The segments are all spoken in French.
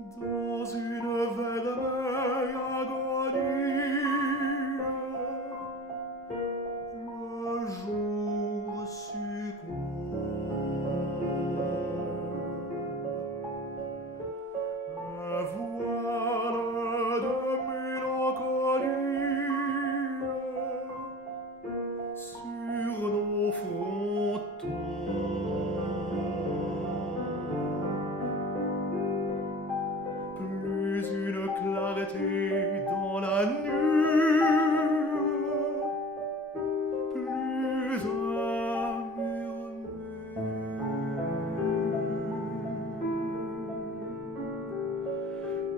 Dans une vermeille agonie, le jour succombe. Un voile de mélancolie sur nos fronts tombe. Plus une clarté dans la nuit, plus un murmure.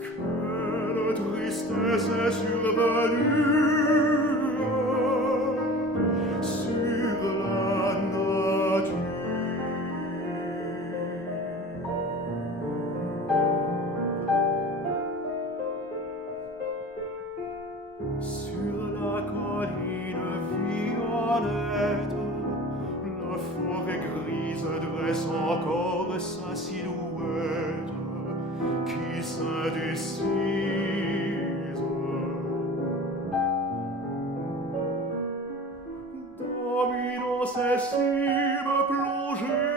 Quelle tristesse est survenue sur la nature. Sur la colline violette, la forêt grise dresse encore sa silhouette qui s'indécise. Dominant ces cimes plongées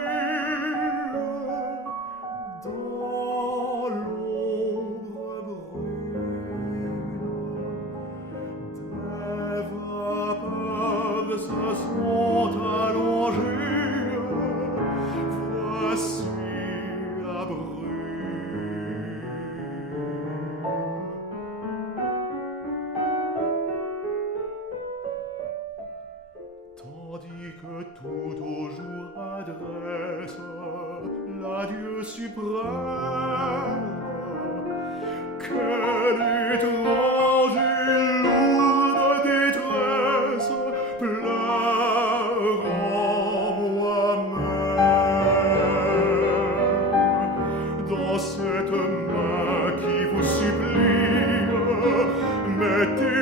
dans l'ombre brune, des vapeurs se sont allongées. Voici la brume. Tandis que tout au jour adresse l'adieu suprême, quelle étrange et lourde détresse pleure en moi-même. Dans cette main qui vous supplie, mettez